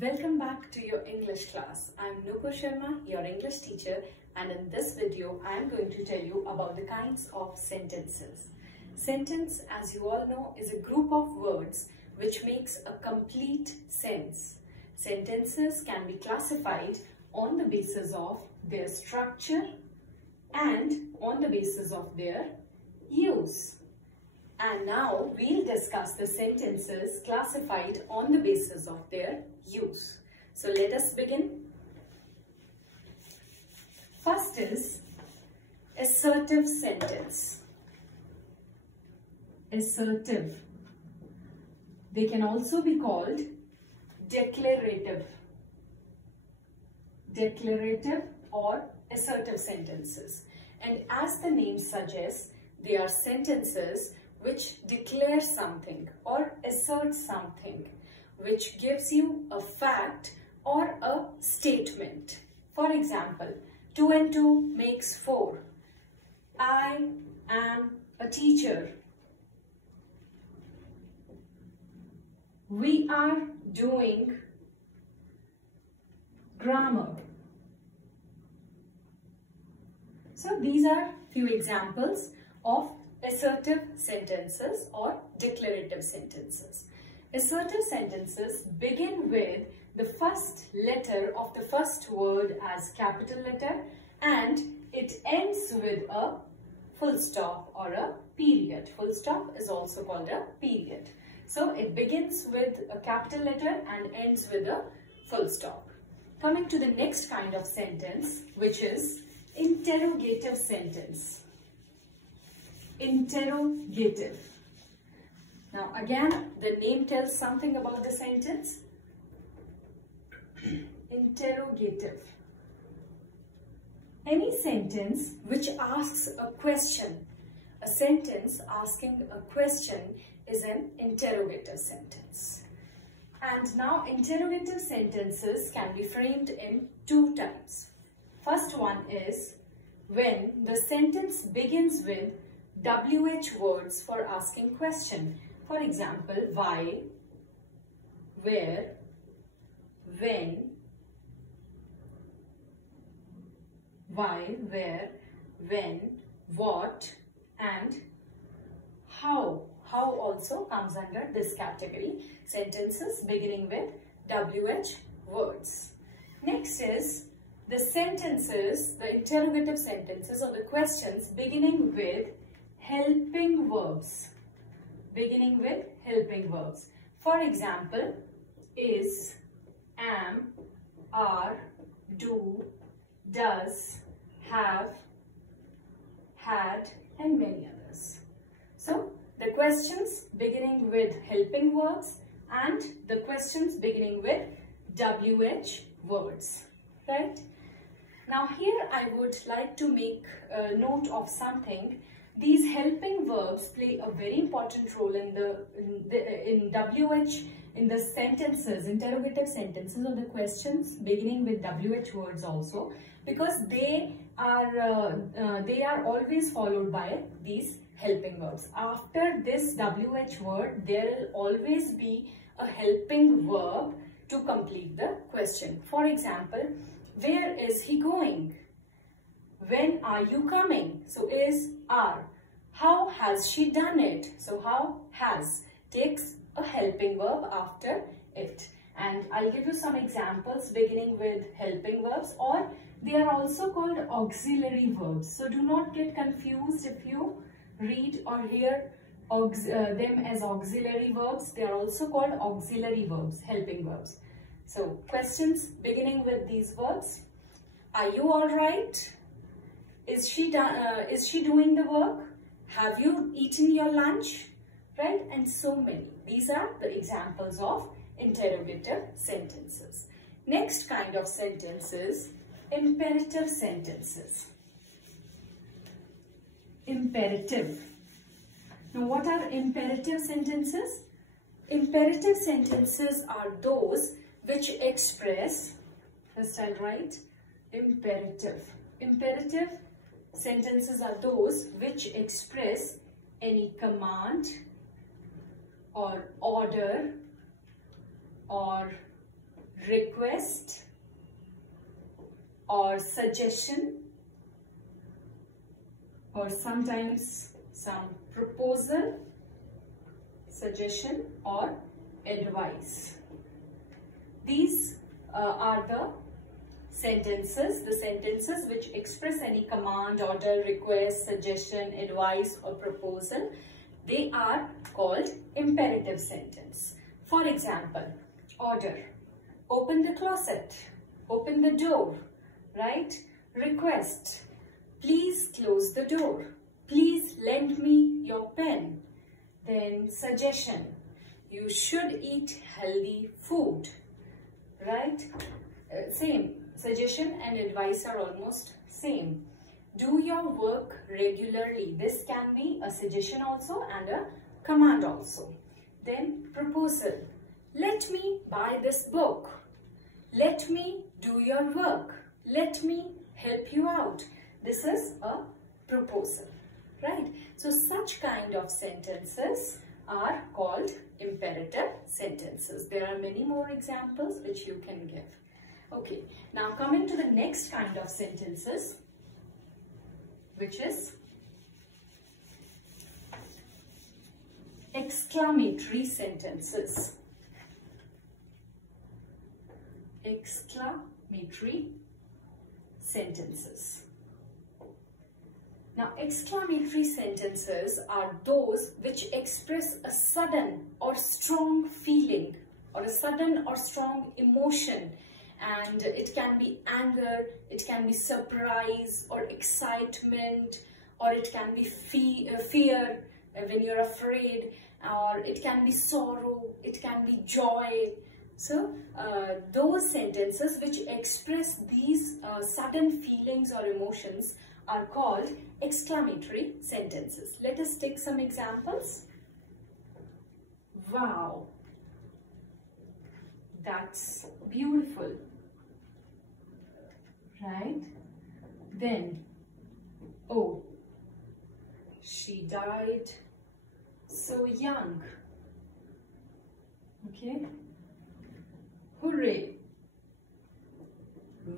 Welcome back to your English class. I am Nupur Sharma, your English teacher, and in this video I am going to tell you about the kinds of sentences. Sentence, as you all know, is a group of words which makes a complete sense. Sentences can be classified on the basis of their structure and on the basis of their use. And now we'll discuss the sentences classified on the basis of their use. So let us begin. First is assertive sentence. Assertive. They can also be called declarative. Declarative or assertive sentences. And as the name suggests, they are sentences which declare something or assert something, which gives you a fact or a statement. For example, 2 and 2 makes 4. I am a teacher. We are doing grammar. So these are few examples of assertive sentences or declarative sentences. Assertive sentences begin with the first letter of the first word as capital letter and it ends with a full stop or a period. Full stop is also called a period. So it begins with a capital letter and ends with a full stop. Coming to the next kind of sentence, which is interrogative sentence. Interrogative. Now again, the name tells something about the sentence. Interrogative. Any sentence which asks a question. A sentence asking a question is an interrogative sentence. And now interrogative sentences can be framed in two types. First one is when the sentence begins with WH words for asking question. For example, why, where, when, why, where, when, what, and how. How also comes under this category. Sentences beginning with WH words. Next is the sentences, the interrogative sentences or the questions beginning with helping verbs. Beginning with helping verbs. For example, is, am, are, do, does, have, had, and many others. So, the questions beginning with helping verbs and the questions beginning with WH words, right? Now here I would like to make a note of something. These helping verbs play a very important role in WH, in the sentences, interrogative sentences or the questions beginning with WH words also, because they are always followed by these helping verbs. After this WH word, there will always be a helping verb to complete the question. For example, where is he going? When are you coming? So is, are. How has she done it? So how, has takes a helping verb after it. And I'll give you some examples beginning with helping verbs, or they are also called auxiliary verbs. So do not get confused if you read or hear them as auxiliary verbs. They are also called auxiliary verbs, helping verbs. So questions beginning with these verbs. Are you all right? Is she doing the work? Have you eaten your lunch? Right? And so many. These are the examples of interrogative sentences. Next kind of sentences, imperative sentences. Imperative. Now what are imperative sentences? Imperative sentences are those which express, first I'll write imperative. Imperative sentences are those which express any command or order or request or suggestion, or sometimes some proposal, suggestion or advice. These are the sentences which express any command, order, request, suggestion, advice or proposal. They are called imperative sentence. For example, order, open the closet, open the door, right? Request, please close the door, please lend me your pen. Then suggestion, you should eat healthy food, right? Same, suggestion and advice are almost same. Do your work regularly. This can be a suggestion also and a command also. Then proposal, let me buy this book, let me do your work, let me help you out. This is a proposal, right? So such kind of sentences are called imperative sentences. There are many more examples which you can give. Okay, now coming to the next kind of sentences, which is exclamatory sentences. Exclamatory sentences. Now, exclamatory sentences are those which express a sudden or strong feeling or a sudden or strong emotion, and it can be anger, it can be surprise or excitement, or it can be fear when you're afraid, or it can be sorrow, it can be joy. So those sentences which express these sudden feelings or emotions are called exclamatory sentences. Let us take some examples. Wow, that's beautiful, right? Then, oh, she died so young. Okay. Hooray,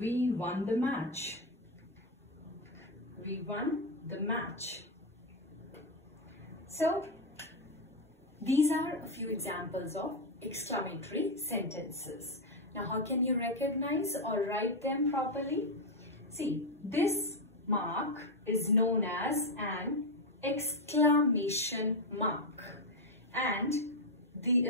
we won the match. We won the match. So, these are a few examples of exclamatory sentences. Now, how can you recognize or write them properly? See, this mark is known as an exclamation mark, and the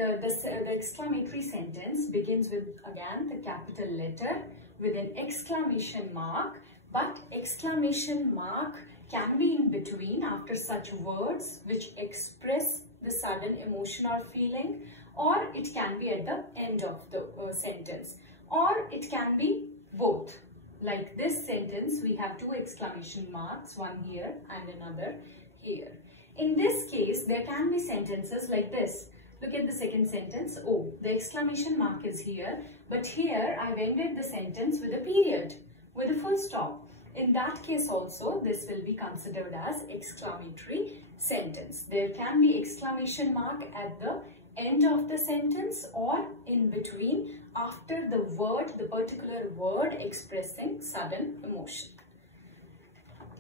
exclamatory sentence begins with, again, the capital letter with an exclamation mark, but exclamation mark can be in between after such words which express the sudden emotion or feeling, or it can be at the end of the sentence, or it can be both. Like this sentence, we have two exclamation marks, one here and another here. In this case, there can be sentences like this. Look at the second sentence. Oh, the exclamation mark is here, but here I've ended the sentence with a period, with a full stop. In that case also, this will be considered as exclamatory sentence. There can be exclamation mark at the end of the sentence or in between after the word, the particular word expressing sudden emotion.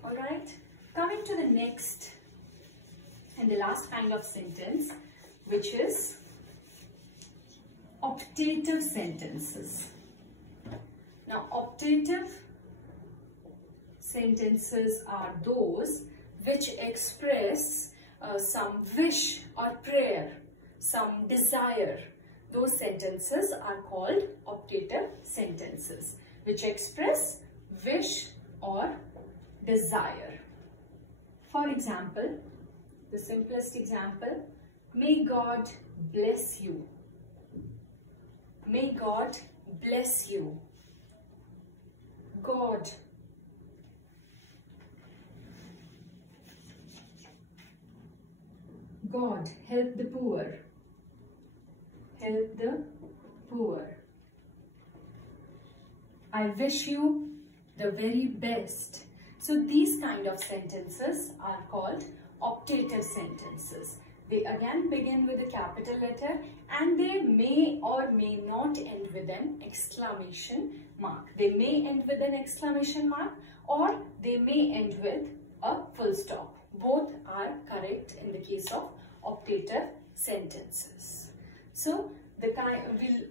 Alright, coming to the next and the last kind of sentence, which is optative sentences. Now, optative sentences are those which express some wish or prayer, some desire. Those sentences are called optative sentences, which express wish or desire. For example, the simplest example, may God bless you. May God bless you. God. God, help the poor. Help the poor. I wish you the very best. So these kind of sentences are called optative sentences. They again begin with a capital letter and they may or may not end with with an exclamation mark. They may end with an exclamation mark or they may end with a full stop. Both are correct in the case of optative sentences. So we'll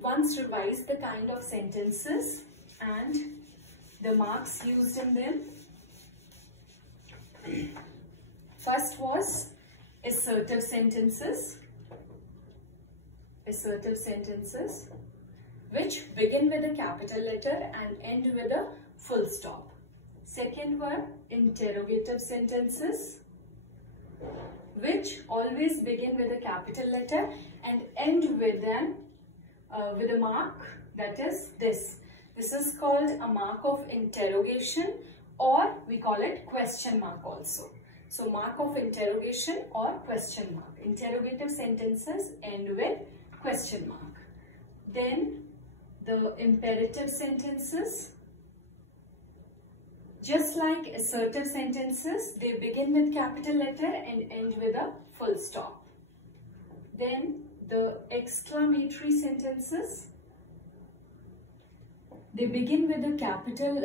once revise the kind of sentences and the marks used in them. First was assertive sentences. Assertive sentences which begin with a capital letter and end with a full stop. Second were interrogative sentences which always begin with a capital letter and end with a mark, that is this. This is called a mark of interrogation, or we call it question mark also. So mark of interrogation or question mark. Interrogative sentences end with question mark. Then the imperative sentences, just like assertive sentences, they begin with capital letter and end with a full stop. Then the exclamatory sentences, they begin with a capital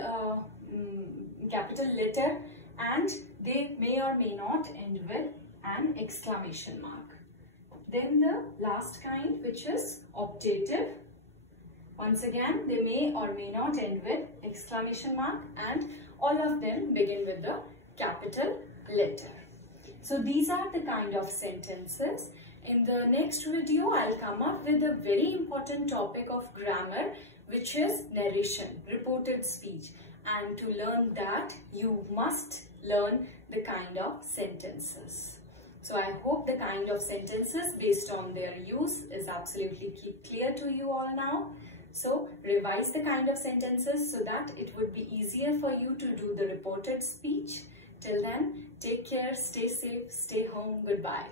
letter and they may or may not end with an exclamation mark. Then the last kind, which is optative. Once again, they may or may not end with exclamation mark and all of them begin with the capital letter. So these are the kind of sentences. In the next video, I'll come up with a very important topic of grammar, which is narration, reported speech. And to learn that, you must learn the kind of sentences. So I hope the kind of sentences based on their use is absolutely clear to you all now. So revise the kind of sentences so that it would be easier for you to do the reported speech. Till then, take care, stay safe, stay home, goodbye.